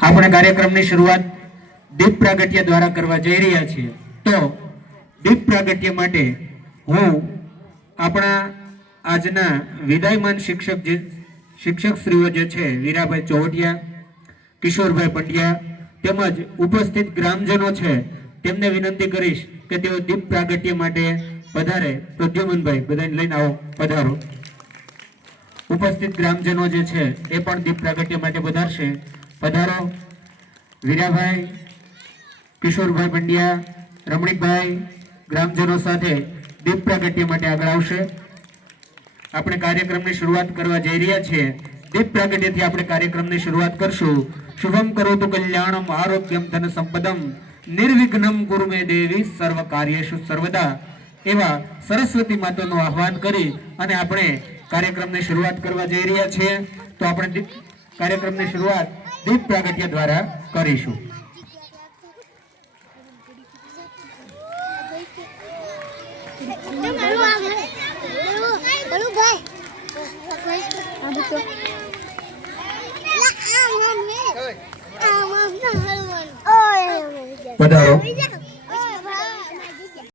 આપણે કાર્યક્રમની શરૂઆત દીપ પ્રાગટ્ય દ્વારા કરવા જઈ રહ્યા છીએ। તો દીપ પ્રાગટ્ય માટે હું આપણા આજના વિદાયમાન શિક્ષક શ્રીઓ જે છે વીરાભાઈ ચોવટિયા, કિશોરભાઈ પંડ્યા તેમજ ઉપસ્થિત ગ્રામજનો છે તેમને વિનંતી કરીશ કે તેઓ દીપ પ્રાગટ્ય માટે પધારે। પ્રદ્યુમનભાઈ બધાને લઈને આવો, પધારો। ઉપસ્થિત ગ્રામજનો જે છે એ પણ દીપ પ્રાગટ્ય માટે પધારશે, પધારો। વીરાભાઈ, કિશોરભાઈ પંડ્યા, રમણીકભાઈ ગ્રામજનો સાથે દીપ પ્રાગટ્ય માટે આગળ આવશે। આપણે કાર્યક્રમની શરૂઆત કરવા જઈ રહ્યા છીએ। દીપ પ્રાગટ્યથી આપણે કાર્યક્રમની શરૂઆત કરશું। શુભમ કરોતુ કલ્યાણમ આરોગ્યમ ધન સંપદમ નિર્વિઘ્નમ કુરુ મે દેવી સર્વ કાર્યેષુ સર્વદા એવા સરસ્વતી માતાનું આહ્વાન કરી અને આપણે કાર્યક્રમની શરૂઆત કરવા જઈ રહ્યા છીએ। તો આપણે કાર્યક્રમની શરૂઆત દીપ પ્રાગટ્ય દ્વારા કરીશું। પધારો।